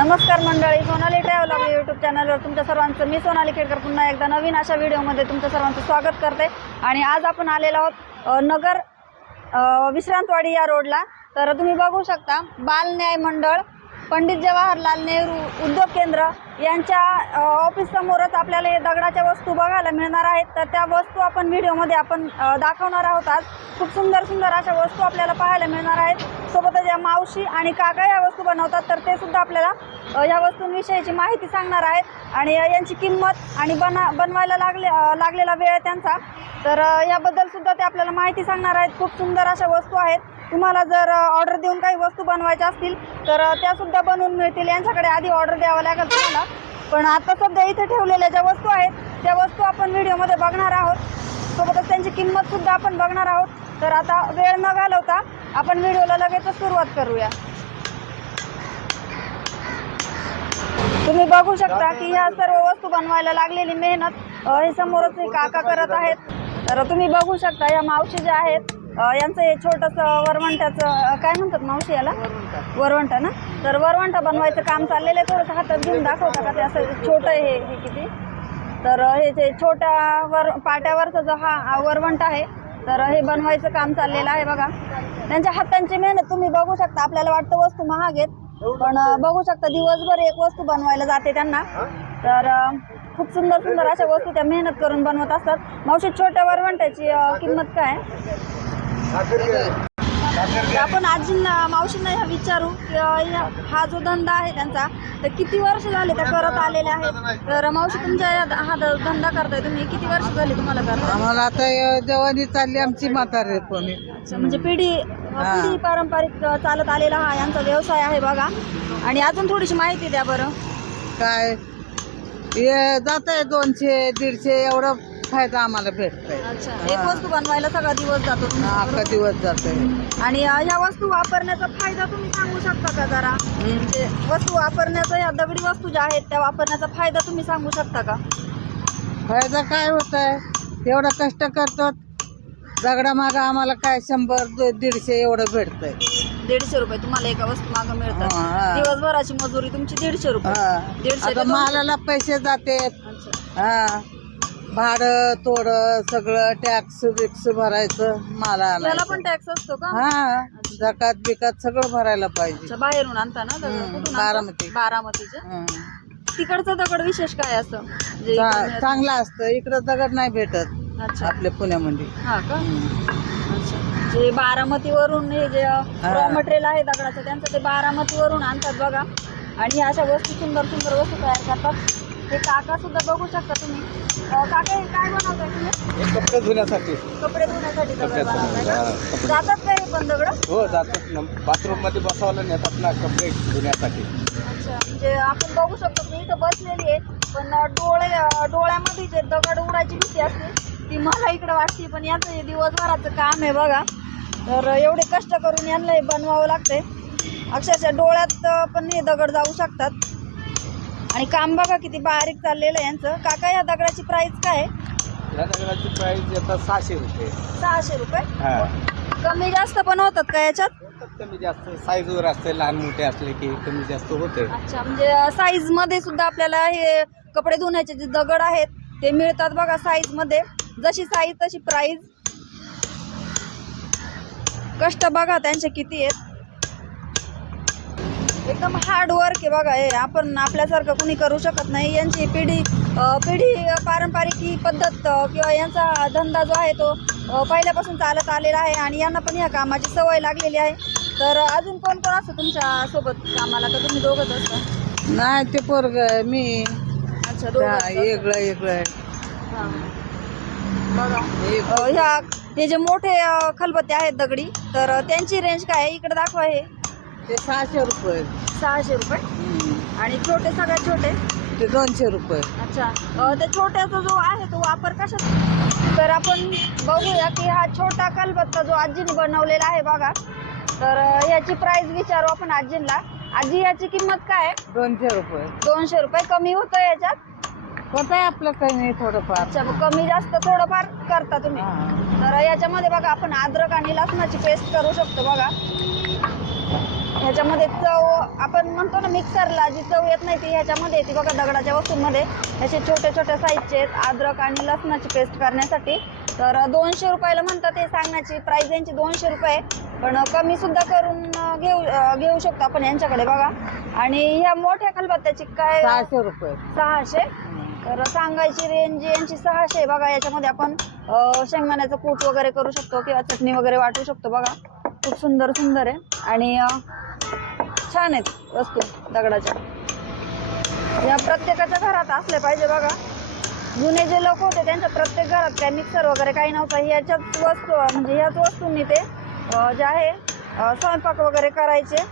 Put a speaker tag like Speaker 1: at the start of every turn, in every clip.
Speaker 1: नमस्कार मंडळी सोनाली ट्रॅव्हल आपल्या यूट्यूब चॅनलवर तुमच्या सर्वांचं मी सोनाली खेडकर पुन्हा एकदा नवीन अशा व्हिडिओमध्ये तुमच्या सर्वांचं स्वागत करते. आणि आज आपण आलेलो आहोत नगर विश्रांतवाडी या रोडला तर तुम्ही बघू शकता बाल न्याय मंडळ पंडित जवाहरलाल नेहरू उद्योग केंद्र यांच्या ऑफिससमोरच आपल्याला हे दगडाच्या वस्तू बघायला मिळणार आहेत. तर त्या वस्तू आपण व्हिडिओमध्ये आपण दाखवणार आहोत आज. खूप सुंदर सुंदर अशा वस्तू आपल्याला पाहायला मिळणार आहेत. सोबतच या मावशी आणि काका या वस्तू बनवतात तर ते सुद्धा आपल्याला या वस्तूंविषयीची माहिती सांगणार आहेत. आणि यांची किंमत आणि बना बनवायला लागले लागलेला वेळ त्यांचा. तर याबद्दल सुद्धा ते आपल्याला माहिती सांगणार आहेत. खूप सुंदर अशा वस्तू आहेत. तुम्हाला जर ऑर्डर देऊन काही वस्तू बनवायच्या असतील तर त्यासुद्धा त्या सुद्धा बनवून मिळतील. यांच्याकडे आधी ऑर्डर द्यावं लागेल तुम्हाला. पण आता सध्या इथे ठेवलेल्या ज्या वस्तू आहेत त्या वस्तू आपण व्हिडिओमध्ये बघणार आहोत. सोबतच त्यांची किंमत सुद्धा आपण बघणार आहोत. तर आता वेळ न घालवता आपण व्हिडिओला लगेचच सुरुवात करूया. तुम्ही बघू शकता की ह्या सर्व वस्तू बनवायला लागलेली मेहनत हे समोरच हे काका करत आहेत. तर तुम्ही बघू शकता या मावशी ज्या आहेत यांचं हे छोटंसं वरवंट्याचं काय म्हणतात मावशी याला? वरवंटा ना? तर वरवंटा बनवायचं काम चाललेलं आहे. थोडंसं हातात घेऊन दाखवता का ते असं छोटं हे हे किती? तर हे जे छोट्या वर पाट्यावरचा जो हा वरवंट आहे तर हे बनवायचं काम चाललेलं आहे बघा. त्यांच्या हातांची मेहनत तुम्ही बघू शकता. आपल्याला वाटतं वस्तू महाग आहेत पण बघू शकता दिवसभर एक वस्तू बनवायला जाते त्यांना. तर खूप सुंदर सुंदर अशा वस्तू त्या मेहनत करून बनवत असतात. मावशी छोट्या वरवंट्याची किंमत काय? आहे? आपण आजींना मावशींना ह्या विचारू हा जो धंदा आहे त्यांचा तर किती वर्ष झाले त्या करत आलेल्या आहेत? तर मावशी तुमच्या हा धंदा करताय तुम्ही. किती वर्ष झाली तुम्हाला करता
Speaker 2: आम्हाला आता जवानी चालली आमची म्हातारे
Speaker 1: अच्छा, म्हणजे पिढी पिढी पारंपरिक चालत आलेला हा यांचा व्यवसाय आहे बघा. आणि अजून थोडीशी माहिती द्या बरं.
Speaker 2: काय? हे जात आहे दोनशे दीडशे एवढा फायदा आम्हाला भेटतोय.
Speaker 1: अच्छा. एक वस्तू बनवायला सगळा दिवस जातो तुमचा,
Speaker 2: अख्खा? दिवस जातोय.
Speaker 1: आणि अं, ह्या वस्तू वापरण्याचा फायदा तुम्ही सांगू शकता का जरा? म्हणजे वस्तू वापरण्याचा ह्या दगडी वस्तू ज्या आहेत त्या वापरण्याचा फायदा तुम्ही सांगू शकता का?
Speaker 2: फायदा काय होत आहे एवढं कष्ट करतो दगडा माग आम्हाला काय शंभर दो- दीडशे एवढं भेटतंय.
Speaker 1: दीडशे रुपये तुम्हाला एका वस्तू मागं मिळतात.
Speaker 2: हा, हा.
Speaker 1: दिवसभराची मजुरी तुमची दीडशे रुपये.
Speaker 2: हा.
Speaker 1: दीडशे
Speaker 2: आता
Speaker 1: ते दोनशे.
Speaker 2: मालाला पैसे जाते
Speaker 1: अच्छा.
Speaker 2: हा. भाडं तोडं सगळं टॅक्स बिक्स भरायचं माला
Speaker 1: त्याला
Speaker 2: आणायचं.
Speaker 1: पण टॅक्स असतो का
Speaker 2: हा जकात बिकात सगळं भरायला पाहिजे
Speaker 1: अच्छा बाहेरून आणता ना दगड
Speaker 2: हम्म,
Speaker 1: कुठून
Speaker 2: बारामती.
Speaker 1: आणता? बारामतीचे
Speaker 2: हं.
Speaker 1: तिकडचं दगड विशेष काय असं म्हणजे
Speaker 2: चा-
Speaker 1: इकडे मिळत
Speaker 2: चांगलं असतं इकडं दगड नाही भेटत
Speaker 1: नाही. अच्छा
Speaker 2: आपल्या पुण्यामध्ये
Speaker 1: हा का. अच्छा जे बारामतीवरून हे जे रॉ मटेरियल आहे दगडाचं त्यांचं ते बारामतीवरून आणतात बघा आणि ह्या अशा वस्तू सुंदर सुंदर वस्तू तयार करतात हे काका सुद्धा बघू शकता तुम्ही. अं, काका हे काय बनवताय तुम्ही?
Speaker 3: हे कपडे धुण्यासाठी.
Speaker 1: कपडे धुण्यासाठी
Speaker 3: कपडे
Speaker 1: बनवताय
Speaker 3: हा,
Speaker 1: का?
Speaker 3: कपडे.
Speaker 1: जातात का हे पण दगड?
Speaker 3: हो जातात ना. बाथरूममध्ये बसवायला नेतात ना कपडे धुण्यासाठी.
Speaker 1: अच्छा म्हणजे आपण बघू शकतो मी इथं बसलेली आहे पण डोळे डोळ्यामध्ये जे दगड उडायची भीती असते ती मला इकडे वाटते पण याचं हे दिवसभराचं काम आहे बघा. तर एवढे कष्ट करून यांना हे बनवावं लागते अक्षरशः डोळ्यात पण हे दगड जाऊ शकतात. आणि काम बघा किती बारीक चाललेलं आहे यांचं. काका या दगडाची प्राइस काय? आहे
Speaker 3: या दगडाची प्राइस सहाशे रुपये.
Speaker 1: सहाशे रुपये?
Speaker 3: हा.
Speaker 1: कमी जास्त पण होतात का याच्यात?
Speaker 3: होतात कमी जास्त. साईजवर असते लहान मोठे असले की कमी जास्त होते.
Speaker 1: अच्छा म्हणजे साईजमध्ये सुद्धा आपल्याला हे कपडे धुण्याचे जे दगड आहेत ते मिळतात बघा साईजमध्ये. जशी साईज तशी प्राइस कष्ट बघा त्यांचे किती आहेत. एकदम हार्ड वर्क आहे बघा हे. आपण आपल्यासारखं कुणी करू शकत नाही. यांची पिढी पिढी पारंपरिक ही पद्धत किंवा यांचा धंदा जो आहे तो पहिल्यापासून चालत आलेला आहे आणि यांना पण ह्या कामाची सवय लागलेली आहे. तर अजून कोण कोण असतं तुमच्यासोबत कामाला? तर तुम्ही दोघंच असता?
Speaker 2: नाही ते पोरग मी.
Speaker 1: अच्छा
Speaker 2: त्या
Speaker 1: दोघं असता.
Speaker 2: वेगळं वेगळं.
Speaker 1: बघा. अ, ह्या हे जे मोठे अ, खलबत्ते आहेत दगडी तर त्यांची रेंज काय आहे? इकडे दाखवा हे.
Speaker 2: ते सहाशे रुपये.
Speaker 1: सहाशे रुपये. आणि छोटे सगळ्यात छोटे?
Speaker 2: ते दोनशे रुपये.
Speaker 1: अच्छा. अ, त्या छोट्याचा जो आहे तो वापर कशात? तर आपण बघूया की हा छोटा कलबत्ता जो आजीने बनवलेला आहे बघा तर अ, याची प्राइस विचारू आपण आजींना. आजी याची किंमत काय आहे?
Speaker 2: दोनशे रुपये.
Speaker 1: दोनशे रुपये. कमी होतं याच्यात?
Speaker 2: होत आहे आपलं काही नाही थोडंफार.
Speaker 1: अच्छा मग कमी जास्त थोडंफार करता तुम्ही.
Speaker 2: हा.
Speaker 1: तर याच्यामध्ये बघा आपण अद्रक आणि लसणाची पेस्ट करू शकतो बघा. ह्याच्यामध्ये चव आपण म्हणतो ना मिक्सरला जी चव येत नाही ती ह्याच्यामध्ये येते. बघा दगडाच्या वस्तूंमध्ये. ह्याचे छोटे छोटे साईजचे आहेत अद्रक आणि लसणाची पेस्ट करण्यासाठी. तर दोनशे रुपयाला म्हणतात ते सांगण्याची प्राईस यांची दोनशे रुपये पण कमी सुद्धा करून घेऊ घेऊ शकतो आपण यांच्याकडे बघा. आणि ह्या मोठ्या खलबत्त्याची काय?
Speaker 2: सहाशे रुपये.
Speaker 1: सहाशे? तर सांगायची रेंज यांची सहाशे बघा याच्यामध्ये आपण शेंगदाण्याचं कूट वगैरे करू शकतो किंवा चटणी वगैरे वाटू शकतो बघा. खूप सुंदर सुंदर आहे. आणि छान आहेत वस्तू दगडाच्या. या प्रत्येकाच्या घरात असले पाहिजे बघा. जुने जे लोक होते त्यांच्या प्रत्येक घरात काय मिक्सर वगैरे काही नव्हतं. ह्याच्याच वस्तू म्हणजे ह्याच वस्तूंनी ते जे आहे स्वयंपाक वगैरे करायचे.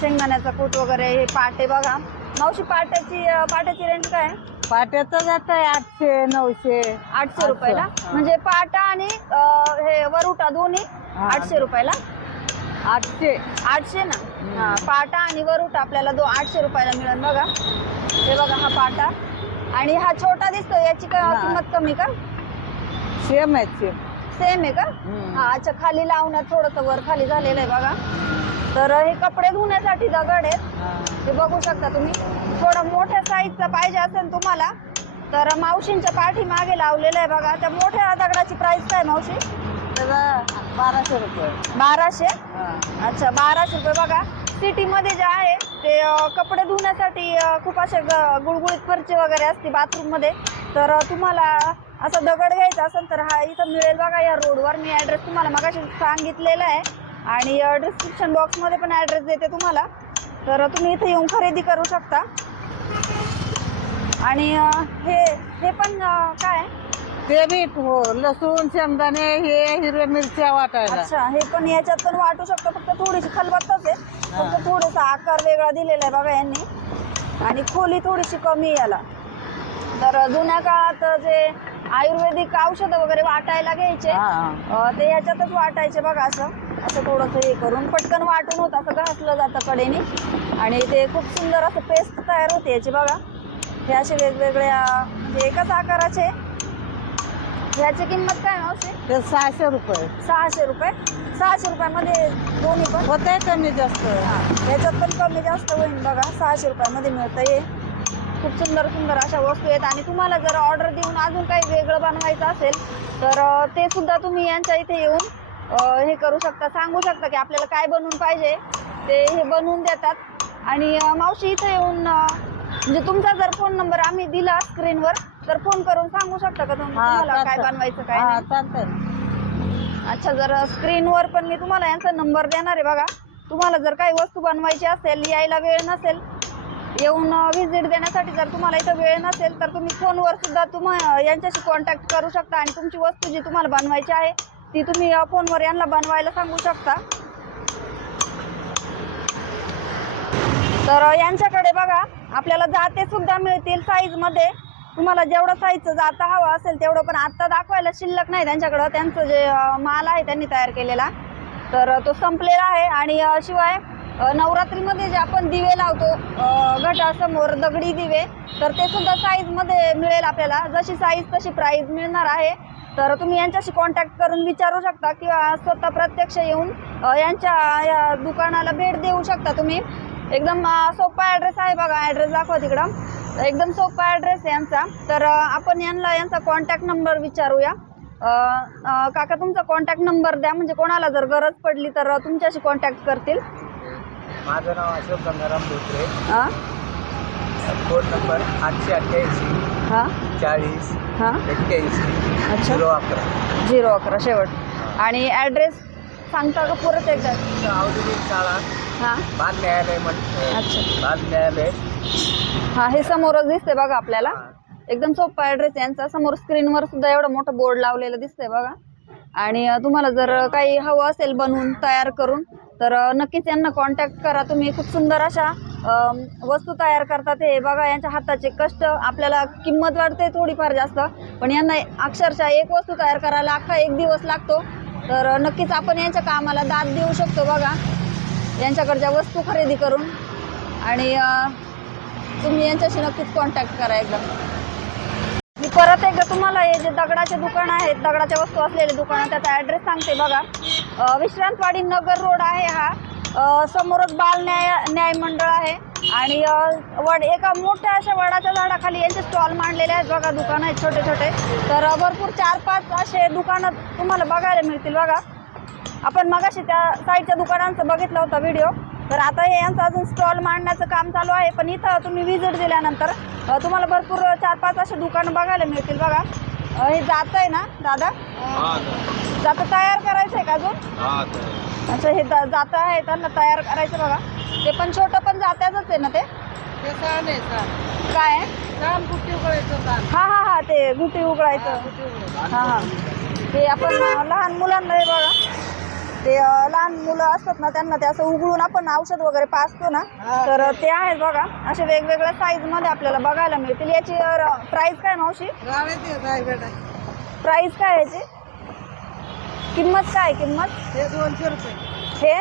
Speaker 1: शेंगदाण्याचा कूट वगैरे हे पाटे बघा. मावशी पाट्याची पाट्याची रेंज काय?
Speaker 2: पाट्याचं जात आहे आठशे नऊशे.
Speaker 1: आठशे रुपयाला. म्हणजे पाटा आणि हे वरुटा दोन्ही. आठशे रुपयाला?
Speaker 2: आठशे.
Speaker 1: आठशे ना? हा पाटा आणि वरुटा आपल्याला दो आठशे रुपयाला मिळेल बघा. हे बघा हा पाटा. आणि हा छोटा दिसतो याची का
Speaker 2: हा.
Speaker 1: किंमत कमी का?
Speaker 2: सेम आहे सेम
Speaker 1: सेम आहे का. हा अच्छा खाली लावण्यात थोडस वर खाली झालेलं आहे बघा. तर हे कपडे धुण्यासाठी दगड आहेत. ते बघू शकता तुम्ही. थोडं मोठ्या साईजचा पाहिजे असेल तुम्हाला तर मावशींच्या पाठी मागे लावलेलं आहे बघा. त्या मोठ्या दगडाची प्राइस काय मावशी?
Speaker 2: बाराशे रुपये.
Speaker 1: बाराशे?
Speaker 2: हा.
Speaker 1: अच्छा बाराशे रुपये. बघा सिटीमध्ये जे आहे ते अं, कपडे धुण्यासाठी अं, खूप असे ग- गुळगुळीत फरची वगैरे असते बाथरूममध्ये. तर अं, तुम्हाला असा दगड घ्यायचा असेल तर हा इथं मिळेल बघा या रोडवर. मी ॲड्रेस तुम्हाला मगाशी सांगितलेला आहे. आणि डिस्क्रिप्शन बॉक्समध्ये पण ॲड्रेस देते तुम्हाला. तर तुम्ही इथे येऊन खरेदी करू शकता. आणि अं, हे हे पण अं, काय? आहे?
Speaker 2: ते बी हो लसूण शेंगदाणे हे हिरव्या मिरच्या वाटायला.
Speaker 1: अच्छा हे पण याच्यात पण वाटू शकतो. फक्त थोडीशी खलबत्ताच आहे. फक्त थोडासा आकार वेगळा दिलेला आहे बघा यांनी. आणि खोली थोडीशी कमी आहे याला. तर जुन्या काळात जे आयुर्वेदिक औषधं वगैरे वाटायला घ्यायचे ते ह्याच्यातच वाटायचे बघा असं. असं थोडंसं हे करून पटकन वाटून होतं असं घासलं जातं कडेने. आणि ते खूप सुंदर असं पेस्ट तयार होते याची बघा. हे असे वेगवेगळ्या म्हणजे एकाच आकाराचे. ह्याची किंमत काय मावशी?
Speaker 2: ते सहाशे रुपये.
Speaker 1: सहाशे रुपये? सहाशे रुपयामध्ये दोन्ही पण?
Speaker 2: होते कमी जास्त.
Speaker 1: याच्यात पण कमी जास्त होईल बघा. सहाशे रुपयामध्ये मिळतं हे. खूप सुंदर सुंदर अशा वस्तू आहेत. आणि तुम्हाला जर ऑर्डर देऊन अजून काही वेगळं बनवायचं असेल तर ते सुद्धा तुम्ही यांच्या इथे येऊन हे करू शकता. सांगू शकता की आपल्याला काय बनवून पाहिजे. ते हे बनवून देतात. आणि मावशी इथे येऊन म्हणजे तुमचा जर फोन नंबर आम्ही दिला स्क्रीनवर तर फोन करून सांगू शकता का तुम्ही?
Speaker 2: हा,
Speaker 1: तुम्हाला काय
Speaker 2: चालतं.
Speaker 1: बनवायचं काय
Speaker 2: हा
Speaker 1: नाही?
Speaker 2: चालतंय
Speaker 1: अच्छा जर स्क्रीनवर पण मी तुम्हाला यांचा नंबर देणार आहे बघा. तुम्हाला जर काही वस्तू बनवायची असेल यायला वेळ नसेल येऊन व्हिजिट देण्यासाठी जर तुम्हाला इथं वेळ नसेल तर तुम्ही फोनवर सुद्धा तुम्हा यांच्याशी कॉन्टॅक्ट करू शकता आणि तुमची वस्तू जी तुम्हाला बनवायची आहे ती तुम्ही अ, फोनवर यांना बनवायला सांगू शकता. तर यांच्याकडे बघा आपल्याला जाते सुद्धा मिळतील साईजमध्ये तुम्हाला जेवढं साईजचं जाता हवं असेल तेवढं पण आत्ता दाखवायला शिल्लक नाही त्यांच्याकडं. त्यांचं जे माल आहे त्यांनी तयार केलेला. तर तो संपलेला आहे आणि शिवाय नवरात्रीमध्ये जे आपण दिवे लावतो घटासमोर दगडी दिवे तर ते सुद्धा साईजमध्ये मिळेल आपल्याला. जशी साईज तशी प्राईज मिळणार आहे. तर तुम्ही यांच्याशी कॉन्टॅक्ट करून विचारू शकता किंवा स्वतः प्रत्यक्ष येऊन यांच्या या दुकानाला भेट देऊ शकता तुम्ही. एकदम सोपा ॲड्रेस आहे बघा ॲड्रेस दाखवा तिकडं. एकदम सोपा ॲड्रेस आहे यांचा. तर आपण यांना यांचा कॉन्टॅक्ट नंबर विचारूया. काका तुमचा कॉन्टॅक्ट नंबर द्या. म्हणजे कोणाला जर गरज पडली तर तुमच्याशी कॉन्टॅक्ट करतील.
Speaker 3: माझं नाव अशोक गंगाराम धोत्रे
Speaker 1: हां?
Speaker 3: फोन नंबर आठशे अठ्ठ्याऐंशी
Speaker 1: हां?
Speaker 3: चाळीस
Speaker 1: हां?
Speaker 3: एक्क्याऐंशी
Speaker 1: अच्छा.
Speaker 3: झिरो अकरा.
Speaker 1: झिरो अकरा शेवट. आणि ॲड्रेस सांगता का परत एकदा?
Speaker 3: हा? शाळा
Speaker 1: हां
Speaker 3: बाल न्यायालय
Speaker 1: अच्छा
Speaker 3: बाल न्यायालय
Speaker 1: हे समोरच दिसते बघा आपल्याला. एकदम सोपा ॲड्रेस यांचा समोर स्क्रीनवर सुद्धा एवढा मोठा बोर्ड लावलेलं दिसतंय बघा. आणि तुम्हाला जर काही हवं असेल बनवून तयार करून तर नक्कीच यांना कॉन्टॅक्ट करा. तुम्ही खूप सुंदर अशा वस्तू तयार करतात हे. बघा यांच्या हाताचे कष्ट आपल्याला किंमत वाढते थोडीफार जास्त. पण यांना अक्षरशः एक वस्तू तयार करायला अख्खा एक दिवस लागतो. तर नक्कीच आपण यांच्या कामाला दाद देऊ शकतो बघा. यांच्याकडच्या वस्तू खरेदी करून. आणि तुम्ही यांच्याशी नक्कीच कॉन्टॅक्ट करा एकदम मी परत एकदा तुम्हाला हे जे दगडाचे दुकान आहेत दगडाच्या वस्तू असलेले दुकान त्याचा ॲड्रेस सांगते बघा. विश्रांतवाडी नगर रोड आहे हा. समोरच बाल न्याय न्याय मंडळ आहे. आणि वड एका मोठ्या अशा वडाच्या झाडाखाली यांचे स्टॉल मांडलेले आहेत. बघा दुकानं आहेत छोटे छोटे तर भरपूर चार पाच असे दुकानं तुम्हाला बघायला मिळतील. बघा. आपण मगाशी त्या साईडच्या दुकानांचं बघितलं होतं व्हिडिओ तर आता हे यांचं अजून स्टॉल मांडण्याचं काम चालू आहे. पण इथं तुम्ही व्हिजिट दिल्यानंतर तुम्हाला भरपूर चार पाच असे दुकानं बघायला मिळतील. बघा. हे जात आहे ना दादा? जातं तयार करायचं आहे का अजून? अच्छा हे जातं आहे त्यांना तयार करायचं बघा. ते पण छोटं पण जात्याच आहे ना ते? काय आहे?
Speaker 2: कुठे
Speaker 1: हा हा हा ते गुटी उघडायचं
Speaker 2: कुठे
Speaker 1: हा हा. ते आपण अं, लहान मुलांना हे बघा. ते अं, लहान मुलं असतात ना त्यांना ते असं उघडून आपण औषध वगैरे पाजतो ना
Speaker 2: हा,
Speaker 1: तर ते आहेत बघा. असे वेगवेगळ्या साईजमध्ये आपल्याला बघायला मिळतील. याची प्राइस काय मावशी?
Speaker 2: रायगड
Speaker 1: प्राइस काय याची? किंमत काय आहे किंमत?
Speaker 2: हे दोनशे रुपये.
Speaker 1: हे?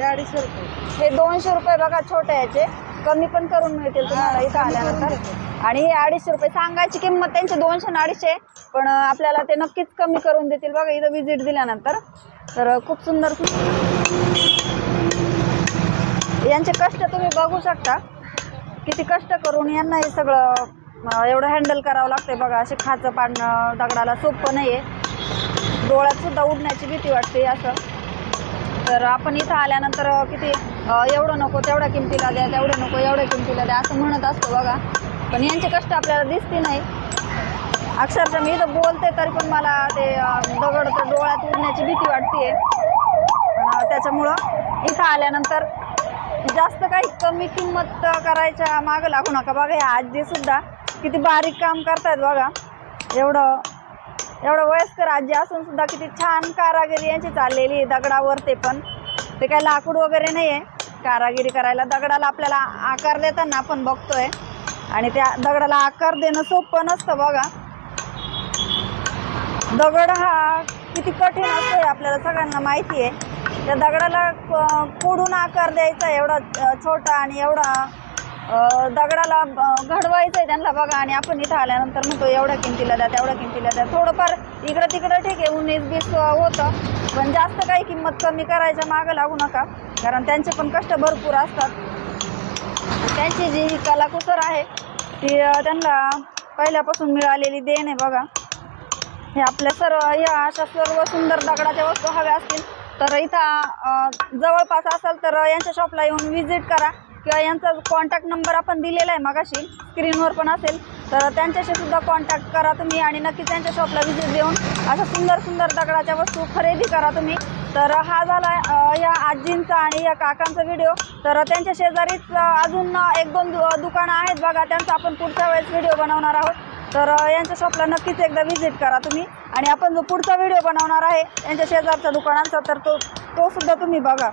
Speaker 2: हे अडीचशे रुपये.
Speaker 1: हे दोनशे रुपये बघा छोटे याचे. कमी पण करून मिळतील तुम्हाला इथं आल्यानंतर. आणि हे अडीचशे रुपये सांगायची किंमत त्यांची दोनशे आणि अडीचशे. पण अं, आपल्याला ते नक्कीच कमी करून देतील. बघा इथं विजिट दिल्यानंतर. तर अं, खूप सुंदर यांचे कष्ट तुम्ही बघू शकता. किती कष्ट करून यांना हे सगळं अं, एवढं हँडल करावं लागतंय. बघा असे खाचं पाडणं दगडाला सोपं नाही आहे डोळ्यात सुद्धा उडण्याची भीती वाटते असं. तर आपण इथं आल्यानंतर किती एवढं नको तेवढ्या किमतीला द्या तेवढं नको एवढ्या किमतीला द्या असं म्हणत असतो बघा. पण यांचे कष्ट आपल्याला दिसते नाही. अक्षरशः मी इथं बोलते तरी पण मला ते दगड तर डोळ्यात उडण्याची भीती वाटते त्याच्यामुळं इथं आल्यानंतर जास्त काही कमी किंमत करायच्या मागं लागू नका. बघा ह्या आजीसुद्धा किती बारीक काम करतायत बघा. एवढं एवढं वयस्कर आजी असून सुद्धा किती छान कारागिरी यांची चाललेली आहे दगडावर ते पण. ते काही लाकूड वगैरे नाही आहे कारागिरी करायला दगडाला आपल्याला आकार देताना आपण बघतोय. आणि त्या दगडाला आकार देणं सोपं नसतं बघा. दगड हा किती कठीण असतो हे आपल्याला सगळ्यांना माहिती आहे त्या दगडाला कोडून आकार द्यायचा आहे एवढा छोटा आणि एवढा दगडाला घडवायचं आहे त्यांना बघा. आणि आपण इथं आल्यानंतर म्हणतो एवढ्या किमतीला द्या तेवढ्या किमतीला द्या. थोडंफार इकडं तिकडं ठीक आहे उन्नीस बीस होतं. पण जास्त काही किंमत कमी करायच्या मागं लागू नका. कारण त्यांचे पण कष्ट भरपूर असतात. त्यांची जी कलाकुसर आहे ती त्यांना पहिल्यापासून मिळालेली देण आहे बघा. हे आपल्या सर्व या अशा सर्व सुंदर दगडाच्या वस्तू हव्या असतील तर इथं जवळपास असाल तर यांच्या शॉपला येऊन व्हिजिट करा. किंवा यांचा कॉन्टॅक्ट नंबर आपण दिलेला आहे मगाशी स्क्रीनवर पण असेल तर त्यांच्याशी सुद्धा कॉन्टॅक्ट करा तुम्ही आणि नक्कीच त्यांच्या शॉपला व्हिजिट देऊन अशा सुंदर सुंदर दगडाच्या वस्तू खरेदी करा तुम्ही. तर हा झाला या आजींचा आणि या काकांचा व्हिडिओ तर त्यांच्या शेजारीच अजून एक दोन दु दुकानं आहेत बघा त्यांचा आपण पुढच्या वेळेस व्हिडिओ बनवणार आहोत. तर यांच्या शॉपला नक्कीच एकदा व्हिजिट करा तुम्ही. आणि आपण जो पुढचा व्हिडिओ बनवणार आहे यांच्या शेजारच्या दुकानांचा तर तो तो सुद्धा तुम्ही बघा.